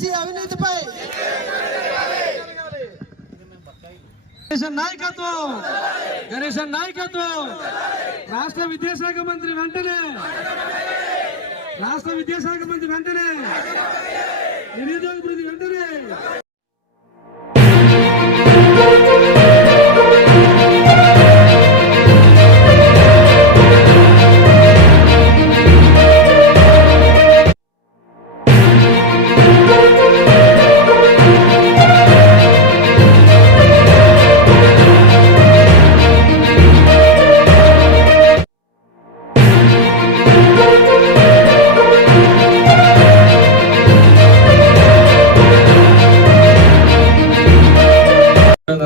DSC అవినీతిపై గణేశన్ నాయకత్వం రాష్ట్ర విద్యాశాఖ మంత్రి వెంటనే నిరుద్యోగ వృద్ధి వెంటనే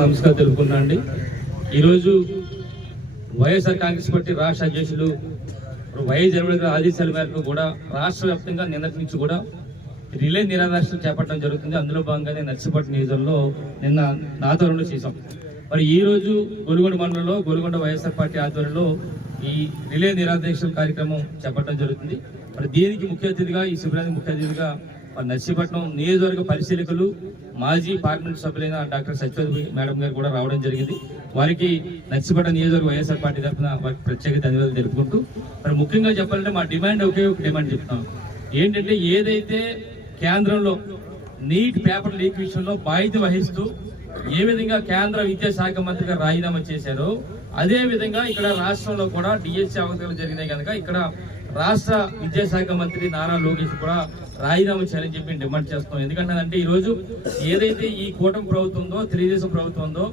నమస్కారం తెలుపుకున్నా అండి. ఈరోజు వైఎస్ఆర్ కాంగ్రెస్ పార్టీ రాష్ట్ర అధ్యక్షులు వైఎస్ జగన్మోహన్ రెడ్డి ఆదేశాల మేరకు కూడా రాష్ట్ర వ్యాప్తంగా నిన్నటి నుంచి కూడా రిలే నిరాదర్శనం చేపట్టడం జరుగుతుంది. అందులో భాగంగానే నర్సీపట్నం నియోజకవర్గంలో నిన్న నాతరంలో చేశాం. మరి ఈ రోజు గొలుగొండ మండలంలో గొలుగొండ వైఎస్ఆర్ పార్టీ ఆధ్వర్యంలో ఈ రిలే నిరాదీక్ష కార్యక్రమం చేపట్టడం జరుగుతుంది. మరి దీనికి ముఖ్య అతిథిగా ఈ శిబిరానికి ముఖ్య అతిథిగా నర్సీపట్నం నియోజకవర్గ పరిశీలకులు మాజీ పార్లమెంట్ సభ్యులైన డాక్టర్ సత్యవతి మేడం గారు కూడా రావడం జరిగింది. వారికి నర్సీపట్నం నియోజకవర్గ వైఎస్ఆర్ పార్టీ తరఫున వారికి ప్రత్యేక ధన్యవాదాలు తెలుపుకుంటూ మరి ముఖ్యంగా చెప్పాలంటే మా డిమాండ్ ఒకే ఒక డిమాండ్ చెప్తాం. ఏంటంటే ఏదైతే కేంద్రంలో నీట్ పేపర్ లీక్ విషయంలో బాధ్యత వహిస్తూ ఏ విధంగా కేంద్ర విద్యాశాఖ మంత్రిగా రాజీనామా చేశారో అదే విధంగా ఇక్కడ రాష్ట్రంలో కూడా డిఎస్సి అవకతవకలు జరిగినాయి కనుక ఇక్కడ రాష్ట్ర విద్యాశాఖ మంత్రి నారా లోకేష్ కూడా రాజీనామా చేయాలని చెప్పి డిమాండ్ చేస్తున్నాం. ఎందుకంటే ఈ రోజు ఏదైతే ఈ కూటమి ప్రభుత్వం ఉందో తెలుగుదేశం ప్రభుత్వం ఉందో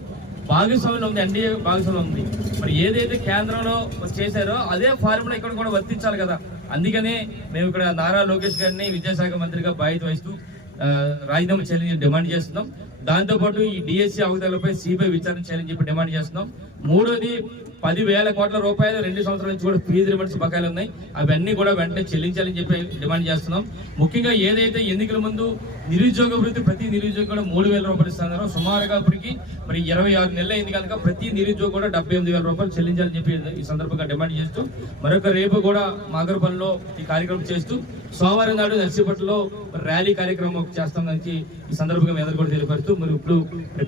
భాగస్వామ్యంలో ఉంది, ఎన్డీఏ భాగస్వామ్యం ఉంది. మరి ఏదైతే కేంద్రంలో చేశారో అదే ఫార్ములా ఇక్కడ కూడా వర్తించాలి కదా. అందుకనే మేము ఇక్కడ నారా లోకేష్ గారిని విద్యాశాఖ మంత్రిగా బాధ్యత వహిస్తూ రాజీనామా చేయాలని డిమాండ్ చేస్తున్నాం. దాంతోపాటు ఈ డిఎస్సి అవకతవకలపై సిబిఐ విచారణ చేయాలని చెప్పి డిమాండ్ చేస్తున్నాం. మూడోది 10,000 కోట్ల రూపాయలు 2 సంవత్సరాల నుంచి కూడా ఫీజు రిమెంట్స్ బకాయిలు ఉన్నాయి, అవన్నీ కూడా వెంటనే చెల్లించాలని చెప్పి డిమాండ్ చేస్తున్నాం. ముఖ్యంగా ఏదైతే ఎన్నికల ముందు నిరుద్యోగ వృత్తి ప్రతి నిరుద్యోగం కూడా 3,000 రూపాయలు ఇస్తున్నారో సుమారుగా ఇప్పటికి మరి 26 నెలలు అయింది కనుక ప్రతి నిరుద్యోగం కూడా 78,000 రూపాయలు చెల్లించాలని చెప్పి ఈ సందర్భంగా డిమాండ్ చేస్తూ రేపు కూడా మాగరపల్లిలో ఈ కార్యక్రమం చేస్తూ సోమవారం నాడు నర్సీపట్నంలో ర్యాలీ కార్యక్రమం చేస్తామని ఈ సందర్భంగా మీ అందరూ కూడా తెలియపరుస్తూ మరి ఇప్పుడు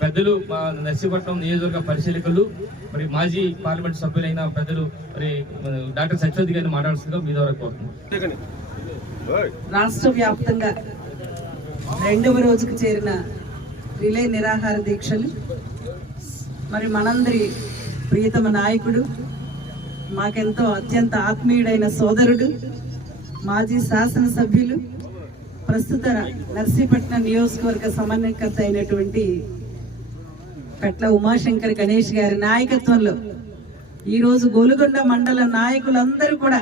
పెద్దలు మా నర్సీపట్నం నియోజకవర్గ పరిశీలకులు మరి మాజీ పార్లమెంట్ సభ్యులైన పెద్దలు మరి డాక్టర్ సత్యవతి గారిని మాట్లాడుతుందిగా మీ ద్వారా కోరుతున్నాం. రాష్ట్ర వ్యాప్తంగా 2వ రోజుకు చేరిన రిలే నిరాహార దీక్షలు మరి మనందరి ప్రియతమ నాయకుడు, మాకెంతో అత్యంత ఆత్మీయుడైన సోదరుడు, మాజీ శాసనసభ్యులు, ప్రస్తుత నర్సీపట్నం నియోజకవర్గ సమన్వయకర్త అయినటువంటి పెట్ల ఉమాశంకర్ గణేష్ గారి నాయకత్వంలో ఈరోజు గొలుగొండ మండల నాయకులందరూ కూడా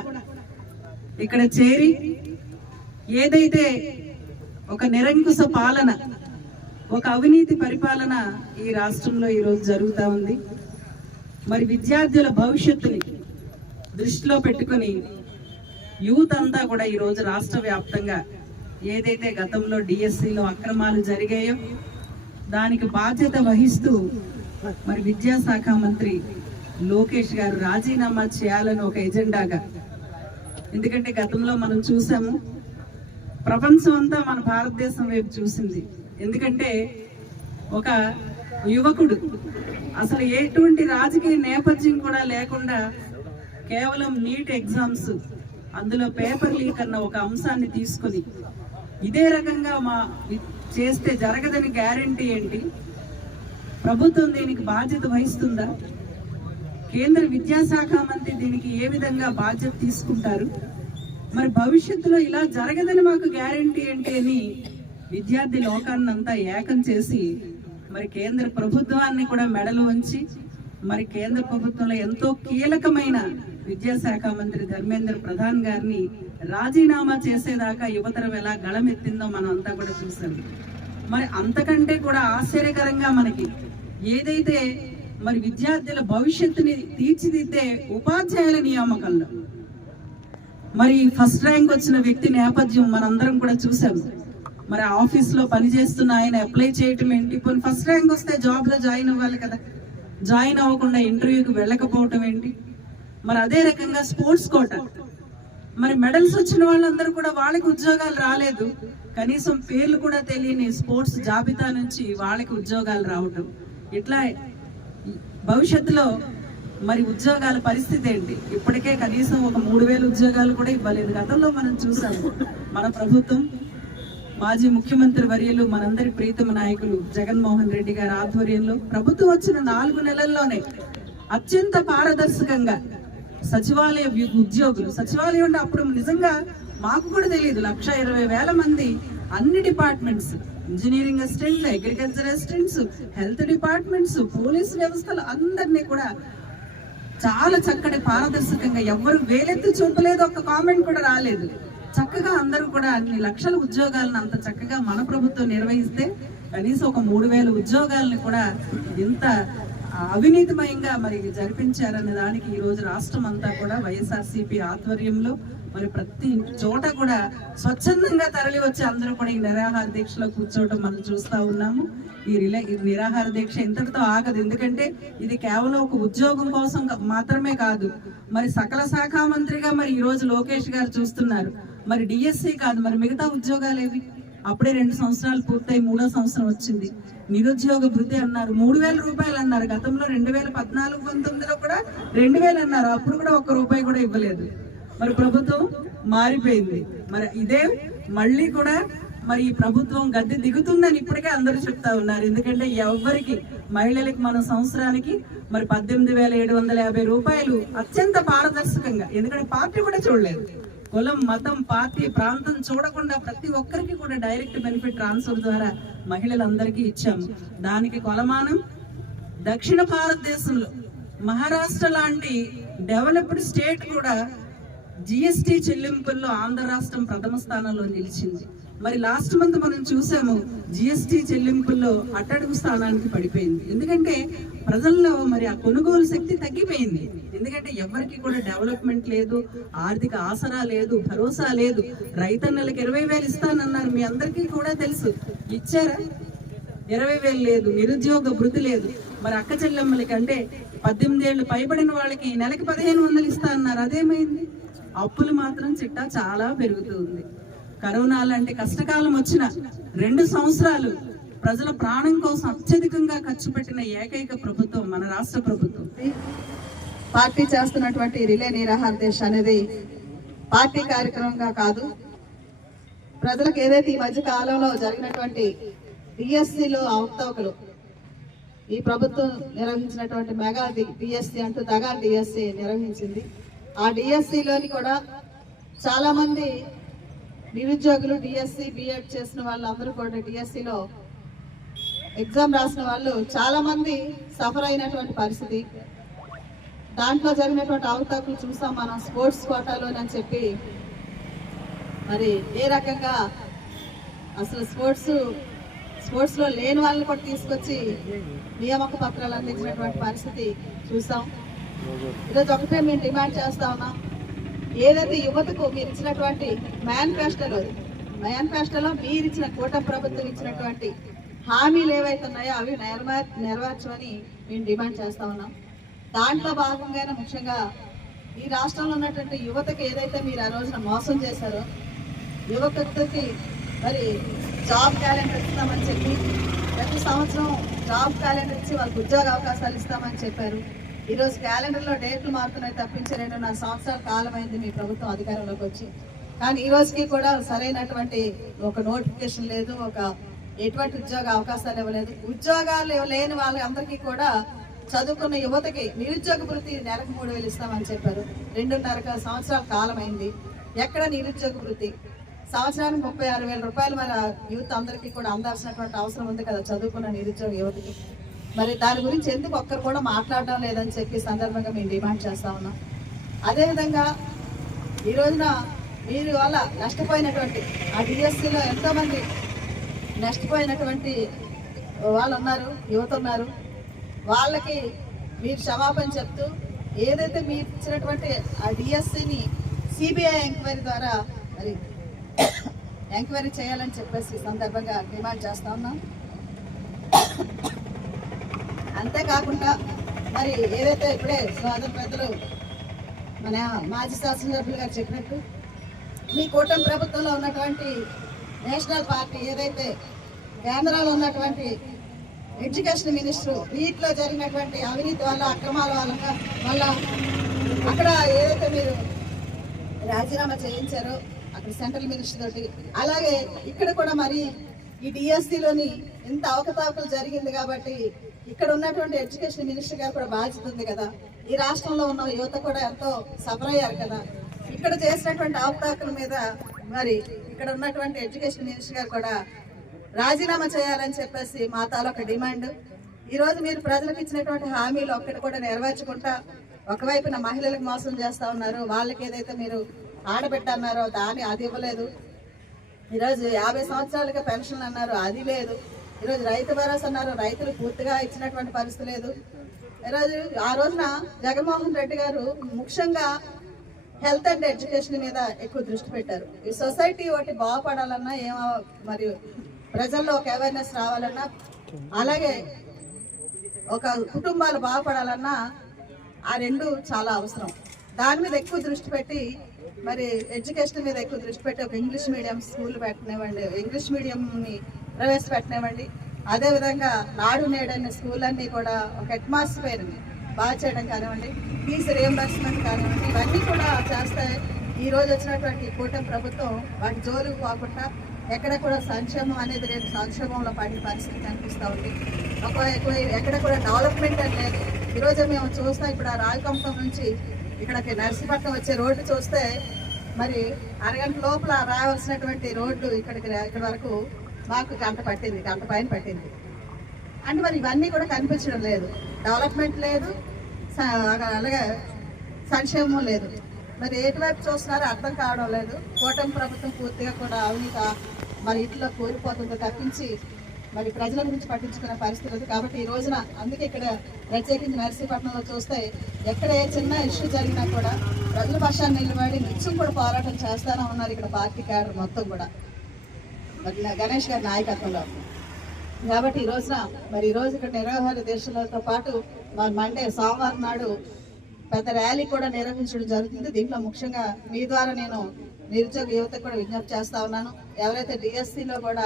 ఇక్కడ చేరి ఏదైతే ఒక నిరంకుశ పాలన, ఒక అవినీతి పరిపాలన ఈ రాష్ట్రంలో ఈరోజు జరుగుతూ ఉంది. మరి విద్యార్థుల భవిష్యత్తుని దృష్టిలో పెట్టుకుని యూత్ అంతా కూడా ఈరోజు రాష్ట్ర వ్యాప్తంగా ఏదైతే గతంలో డిఎస్సిలో అక్రమాలు జరిగాయో దానికి బాధ్యత వహిస్తూ మరి విద్యాశాఖ మంత్రి లోకేష్ గారు రాజీనామా చేయాలని ఒక ఎజెండాగా, ఎందుకంటే గతంలో మనం చూసాము, ప్రపంచం అంతా మన భారతదేశం వైపు చూసింది. ఎందుకంటే ఒక యువకుడు అసలు ఎటువంటి రాజకీయ నేపథ్యం కూడా లేకుండా కేవలం నీట్ ఎగ్జామ్స్ అందులో పేపర్ లీక్ అన్న ఒక అంశాన్ని తీసుకొని ఇదే రకంగా చేస్తే జరగదని గ్యారంటీ ఏంటి? ప్రభుత్వం దీనికి బాధ్యత వహిస్తుందా? కేంద్ర విద్యాశాఖ మంత్రి దీనికి ఏ విధంగా బాధ్యత తీసుకుంటారు? మరి భవిష్యత్తులో ఇలా జరగదని మాకు గ్యారంటీ ఏంటి అని విద్యార్థి లోకాన్నంతా ఏకం చేసి మరి కేంద్ర ప్రభుత్వాన్ని కూడా మెడలు వంచి మరి కేంద్ర ప్రభుత్వంలో ఎంతో కీలకమైన విద్యాశాఖ మంత్రి ధర్మేంద్ర ప్రధాన్ గారిని రాజీనామా చేసేదాకా యువతరం ఎలా గళమెత్తిందో మనం అంతా కూడా చూసాం. మరి అంతకంటే కూడా ఆశ్చర్యకరంగా మనకి ఏదైతే మరి విద్యార్థుల భవిష్యత్తుని తీర్చిదిద్దే ఉపాధ్యాయుల నియామకంలో మరి ఫస్ట్ ర్యాంక్ వచ్చిన వ్యక్తి నేపథ్యం మనందరం కూడా చూసాం. మరి ఆఫీస్లో పనిచేస్తున్న ఆయన అప్లై చేయటం ఏంటి? కొన్ని ఫస్ట్ ర్యాంక్ వస్తే జాబ్లో జాయిన్ అవ్వాలి కదా, జాయిన్ అవ్వకుండా ఇంటర్వ్యూకి వెళ్ళకపోవటం ఏంటి? మరి అదే రకంగా స్పోర్ట్స్ కోటా మరి మెడల్స్ వచ్చిన వాళ్ళందరూ కూడా వాళ్ళకి ఉద్యోగాలు రాలేదు, కనీసం పేర్లు కూడా తెలియని స్పోర్ట్స్ జాబితా నుంచి వాళ్ళకి ఉద్యోగాలు రావటం. ఇట్లా భవిష్యత్తులో మరి ఉద్యోగాల పరిస్థితి ఏంటి? ఇప్పటికే కనీసం ఒక 3000 ఉద్యోగాలు కూడా ఇవ్వలేదు. గతంలో మనం చూసాము మన ప్రభుత్వం, మాజీ ముఖ్యమంత్రి వర్యులు, మనందరి ప్రీతమ నాయకులు జగన్మోహన్ రెడ్డి గారి ఆధ్వర్యంలో ప్రభుత్వం వచ్చిన 4 నెలల్లోనే అత్యంత పారదర్శకంగా సచివాలయ ఉద్యోగులు, సచివాలయం అంటే అప్పుడు నిజంగా మాకు కూడా తెలియదు, 1,20,000 మంది అన్ని departments, engineering assistants, agriculture assistants, health departments, police వ్యవస్థలు అందరినీ కూడా చాలా చక్కటి పారదర్శకంగా ఎవ్వరు వేలెత్తి చూపలేదు, ఒక్క కామెంట్ కూడా రాలేదు. చక్కగా అందరూ కూడా అన్ని లక్షల ఉద్యోగాలను అంత చక్కగా మన ప్రభుత్వం నిర్వహిస్తే కనీసం ఒక 3,000 ఉద్యోగాలను కూడా ఇంత అవినీతిమయంగా మరి జరిపించారనే దానికి ఈ రోజు రాష్ట్రం అంతా కూడా వైఎస్ఆర్సీపీ ఆధ్వర్యంలో మరి ప్రతి చోట కూడా స్వచ్ఛందంగా తరలి వచ్చి అందరూ కూడా ఈ నిరాహార దీక్షలో కూర్చోవడం మనం చూస్తా ఉన్నాము. ఈ నిరాహార దీక్ష ఇంతటితో ఆగదు, ఎందుకంటే ఇది కేవలం ఒక ఉద్యోగం కోసం మాత్రమే కాదు. మరి సకల శాఖ మంత్రిగా మరి ఈ రోజు లోకేష్ గారు చూస్తున్నారు, మరి డిఎస్సి కాదు, మరి మిగతా ఉద్యోగాలు ఏవి? అప్పుడే 2 సంవత్సరాలు పూర్తయి 3వ సంవత్సరం వచ్చింది. నిరుద్యోగ భృతి అన్నారు, 3,000 రూపాయలు అన్నారు. గతంలో 2014-19లో కూడా 2,000 అన్నారు, అప్పుడు కూడా ₹1 కూడా ఇవ్వలేదు. మరి ప్రభుత్వం మారిపోయింది. మరి ఇదే మళ్ళీ కూడా మరి ఈ ప్రభుత్వం గద్దె దిగుతుందని ఇప్పటికే అందరూ చెప్తా ఉన్నారు. ఎందుకంటే ఎవరికి మహిళలకి మనం సంవత్సరానికి మరి 18,750 రూపాయలు అత్యంత పారదర్శకంగా, ఎందుకంటే పార్టీ కూడా చూడలేదు, కులం, మతం, పార్టీ, ప్రాంతం చూడకుండా ప్రతి ఒక్కరికి కూడా డైరెక్ట్ బెనిఫిట్ ట్రాన్స్ఫర్ ద్వారా మహిళలందరికీ ఇచ్చాము. దానికి కొలమానం దక్షిణ భారతదేశంలో మహారాష్ట్ర లాంటి డెవలప్డ్ స్టేట్ కూడా జిఎస్టి చెల్లింపుల్లో ఆంధ్ర రాష్ట్రం ప్రథమ స్థానంలో నిలిచింది. మరి లాస్ట్ మంత్ మనం చూసాము జిఎస్టి చెల్లింపుల్లో అట్టడుగు స్థానానికి పడిపోయింది. ఎందుకంటే ప్రజల్లో మరి ఆ కొనుగోలు శక్తి తగ్గిపోయింది. ఎందుకంటే ఎవరికి కూడా డెవలప్మెంట్ లేదు, ఆర్థిక ఆసరా లేదు, భరోసా లేదు. రైతన్నలకు 20,000 ఇస్తానన్నారు, మీ అందరికీ కూడా తెలుసు, ఇచ్చారా? 20,000 లేదు. నిరుద్యోగ భృతి లేదు. మరి అక్క చెల్లెమ్మలకి అంటే 18 ఏళ్ళు పైబడిన వాళ్ళకి నెలకి 1,500 ఇస్తా అన్నారు, అదేమైంది? అప్పులు మాత్రం చిట్టా చాలా పెరుగుతుంది. కరోనా లాంటి కష్టకాలం వచ్చిన 2 సంవత్సరాలు ప్రజల ప్రాణం కోసం అత్యధికంగా ఖర్చు పెట్టిన ఏకైక ప్రభుత్వం మన రాష్ట్ర ప్రభుత్వం. పార్టీ చేస్తున్నటువంటి రిలే నిరాహార దీక్ష అనేది పార్టీ కార్యక్రమంగా కాదు, ప్రజలకు ఏదైతే ఈ మధ్య కాలంలో జరిగినటువంటి డిఎస్సిలో అవకతవకలు, ఈ ప్రభుత్వం నిర్వహించినటువంటి మెగా డిఎస్సి అంటూ దగా డిఎస్సి నిర్వహించింది. ఆ డిఎస్సిలోని కూడా చాలా మంది నిరుద్యోగులు, డిఎస్సి బిఎడ్ చేసిన వాళ్ళందరూ కూడా డిఎస్సిలో ఎగ్జామ్ రాసిన వాళ్ళు చాలా మంది సఫర్ అయినటువంటి పరిస్థితి. దాంట్లో జరిగినటువంటి అవకతవకలు చూసాం మనం. స్పోర్ట్స్ కోటాలోనని చెప్పి మరి ఏ రకంగా అసలు స్పోర్ట్స్లో లేని వాళ్ళని కూడా తీసుకొచ్చి నియామక పత్రాలు అందించినటువంటి పరిస్థితి చూసాం. ఈరోజు ఒకటే మేము డిమాండ్ చేస్తా ఉన్నాం, ఏదైతే యువతకు మీరు ఇచ్చినటువంటి మేనిఫెస్టోలో మీరు ఇచ్చిన కూటమి ప్రభుత్వం ఇచ్చినటువంటి హామీలు ఏవైతే ఉన్నాయో అవి నెరవేర్చమని మేము డిమాండ్ చేస్తా ఉన్నాం. దాంట్లో భాగంగానే ముఖ్యంగా ఈ రాష్ట్రంలో ఉన్నటువంటి యువతకి ఏదైతే మీరు ఆ రోజున మోసం చేశారో, యువతకి మరి జాబ్ క్యాలెండర్ ఇస్తామని చెప్పి ప్రతి సంవత్సరం జాబ్ క్యాలెండర్ ఇచ్చి వాళ్ళకి ఉద్యోగ అవకాశాలు ఇస్తామని చెప్పారు. ఈరోజు క్యాలెండర్లో డేట్లు మారుతున్నాయి తప్పించి 2.5 సంవత్సరాల కాలం అయింది మీ ప్రభుత్వం అధికారంలోకి వచ్చి. కానీ ఈ రోజుకి కూడా సరైనటువంటి ఒక నోటిఫికేషన్ లేదు, ఒక ఎటువంటి ఉద్యోగ అవకాశాలు ఇవ్వలేదు. ఉద్యోగాలు లేని వాళ్ళందరికీ కూడా చదువుకున్న యువతకి నిరుద్యోగ భృతి నెలకు 3,000 ఇస్తామని చెప్పారు. 2.5 సంవత్సరాల కాలం అయింది, ఎక్కడ నిరుద్యోగ భృతి? సంవత్సరానికి 36,000 రూపాయలు మన యూత్ అందరికీ కూడా అందాల్సినటువంటి అవసరం ఉంది కదా చదువుకున్న నిరుద్యోగ యువతకి. మరి దాని గురించి ఎందుకు ఒక్కరు కూడా మాట్లాడడం లేదని చెప్పి సందర్భంగా మేము డిమాండ్ చేస్తా ఉన్నాం. అదేవిధంగా ఈ రోజున మీరు వల్ల నష్టపోయినటువంటి ఆ డిఎస్సిలో ఎంతోమంది నష్టపోయినటువంటి వాళ్ళు ఉన్నారు, యువత ఉన్నారు, వాళ్ళకి మీరు క్షమాపణ చెప్తూ ఏదైతే మీరు ఇచ్చినటువంటి ఆ డిఎస్సిని సిబిఐ ఎంక్వైరీ ద్వారా మరి ఎంక్వైరీ చేయాలని చెప్పేసి సందర్భంగా డిమాండ్ చేస్తా ఉన్నాం. అంతేకాకుండా మరి ఏదైతే ఇప్పుడే సోదర పెద్దలు మన మాజీ శాసనసభ్యులు గారు చెప్పినట్టు మీ కూటమి ప్రభుత్వంలో ఉన్నటువంటి నేషనల్ పార్టీ ఏదైతే కేంద్రంలో ఉన్నటువంటి ఎడ్యుకేషన్ మినిస్టర్ వీటిలో జరిగినటువంటి అవినీతి వల్ల అక్రమాల వల్ల అక్కడ ఏదైతే మీరు రాజీనామా చేయించారో అక్కడ సెంట్రల్ మినిస్టర్ తోటి, అలాగే ఇక్కడ కూడా మరి ఈ డిఎస్సిలోని ఇంత అవకతవకలు జరిగింది కాబట్టి ఇక్కడ ఉన్నటువంటి ఎడ్యుకేషన్ మినిస్టర్ గారు కూడా బాధ్యత ఉంది కదా. ఈ రాష్ట్రంలో ఉన్న యువత కూడా ఎంతో సఫర్ అయ్యారు కదా. ఇక్కడ చేసినటువంటి అవకతవకల మీద మరి ఇక్కడ ఉన్నటువంటి ఎడ్యుకేషన్ మినిస్టర్ గారు కూడా రాజీనామా చేయాలని చెప్పేసి మా తాలూకా డిమాండ్. ఈరోజు మీరు ప్రజలకు ఇచ్చినటువంటి హామీలు ఒక్కటి కూడా నెరవేర్చకుండా ఒకవైపున మహిళలకు మోసం చేస్తా ఉన్నారు. వాళ్ళకి ఏదైతే మీరు ఆడబిడ్డ అన్నారో అది ఇవ్వలేదు. ఈరోజు 50 సంవత్సరాలుగా పెన్షన్ అన్నారు, అది లేదు. ఈరోజు రైతు భరోసా అన్నారు, రైతులు పూర్తిగా ఇచ్చినటువంటి పరిస్థితి లేదు. ఈరోజు ఆ రోజున జగన్మోహన్ రెడ్డి గారు ముఖ్యంగా హెల్త్ అండ్ ఎడ్యుకేషన్ మీద ఎక్కువ దృష్టి పెట్టారు. ఈ సొసైటీ ఒకటి బాగుపడాలన్నా మరియు ప్రజల్లో ఒక అవేర్నెస్ రావాలన్నా, అలాగే ఒక కుటుంబాలు బాగుపడాలన్నా ఆ రెండు చాలా అవసరం. దాని మీద ఎక్కువ దృష్టి పెట్టి మరి ఎడ్యుకేషన్ మీద ఎక్కువ దృష్టి పెట్టి ఒక ఇంగ్లీష్ మీడియం స్కూల్ పెట్టనివ్వండి, ఇంగ్లీష్ మీడియంని ప్రవేశపెట్టనివ్వండి. అదేవిధంగా నాడు నేడు అనే స్కూల్ అన్నీ కూడా ఒక అట్మాస్ఫియర్ని బాగా చేయడం కానివ్వండి, ఫీజు రియంబర్స్మెంట్ కానివ్వండి, ఇవన్నీ కూడా చేస్తే ఈ రోజు వచ్చినటువంటి కూటమి ప్రభుత్వం వాటి జోలికి పోకుండా ఎక్కడ కూడా సంక్షేమం అనేది లేదు, సంక్షేమంలో పడిన పరిస్థితి కనిపిస్తూ ఉంది. ఎక్కడ కూడా డెవలప్మెంట్ అని లేదు. ఈరోజు మేము చూస్తాం, ఇప్పుడు ఆ రాయకంపం నుంచి ఇక్కడికి నర్సీపట్నం వచ్చే రోడ్డు చూస్తే మరి అరగంట లోపల రావాల్సినటువంటి రోడ్డు ఇక్కడ వరకు మాకు గంట పైన పట్టింది. అంటే మరి ఇవన్నీ కూడా కనిపించడం లేదు, డెవలప్మెంట్ లేదు, అలాగే సంక్షేమం లేదు. మరి ఎటువైపు చూస్తున్నారో అర్థం కావడం లేదు. కూటమి ప్రభుత్వం పూర్తిగా కూడా అవినీతి మరి ఇంట్లో కోల్పోతుందో తప్పించి మరి ప్రజల గురించి పట్టించుకునే పరిస్థితి లేదు. కాబట్టి ఈ రోజున అందుకే ఇక్కడ ప్రత్యేకించి నర్సీపట్నంలో చూస్తే ఎక్కడ ఏ చిన్న ఇష్యూ జరిగినా కూడా ప్రజల పక్షాన్ని నిలబడి నిత్యం కూడా పోరాటం చేస్తూనే ఉన్నారు ఇక్కడ పార్టీ క్యాడర్ మొత్తం కూడా మరి గణేష్ గారి నాయకత్వంలో. కాబట్టి ఈ రోజున మరి ఈ రోజు ఇక్కడ నిరాహార దీక్షలతో పాటు మరి మండే సోమవారం నాడు పెద్ద ర్యాలీ కూడా నిర్వహించడం జరుగుతుంది. దీంట్లో ముఖ్యంగా మీ ద్వారా నేను నిరుద్యోగ యువతకు కూడా విజ్ఞప్తి చేస్తా ఉన్నాను. ఎవరైతే డిఎస్సిలో కూడా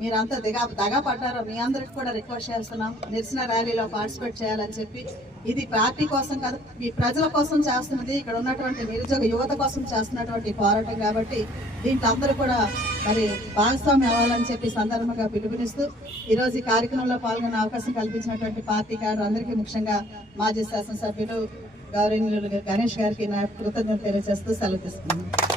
మీరంతా దగా పడ్డారో మీ అందరికి కూడా రిక్వెస్ట్ చేస్తున్నాం, నిరసన ర్యాలీలో పార్టిసిపేట్ చేయాలని చెప్పి. ఇది పార్టీ కోసం కాదు, మీ ప్రజల కోసం చేస్తున్నది, ఇక్కడ ఉన్నటువంటి నిరుద్యోగ యువత కోసం చేస్తున్నటువంటి పోరాటం. కాబట్టి దీంట్లో అందరూ కూడా మరి భాగస్వామ్యం అవ్వాలని చెప్పి సందర్భంగా పిలుపునిస్తూ ఈరోజు ఈ కార్యక్రమంలో పాల్గొనే అవకాశం కల్పించినటువంటి పార్టీ క్యాడర్ అందరికీ, ముఖ్యంగా మాజీ శాసనసభ్యులు గౌరవనీయులు గణేష్ గారికి నా కృతజ్ఞతలు తెలియజేస్తూ సెలవు తీసుకున్నాను.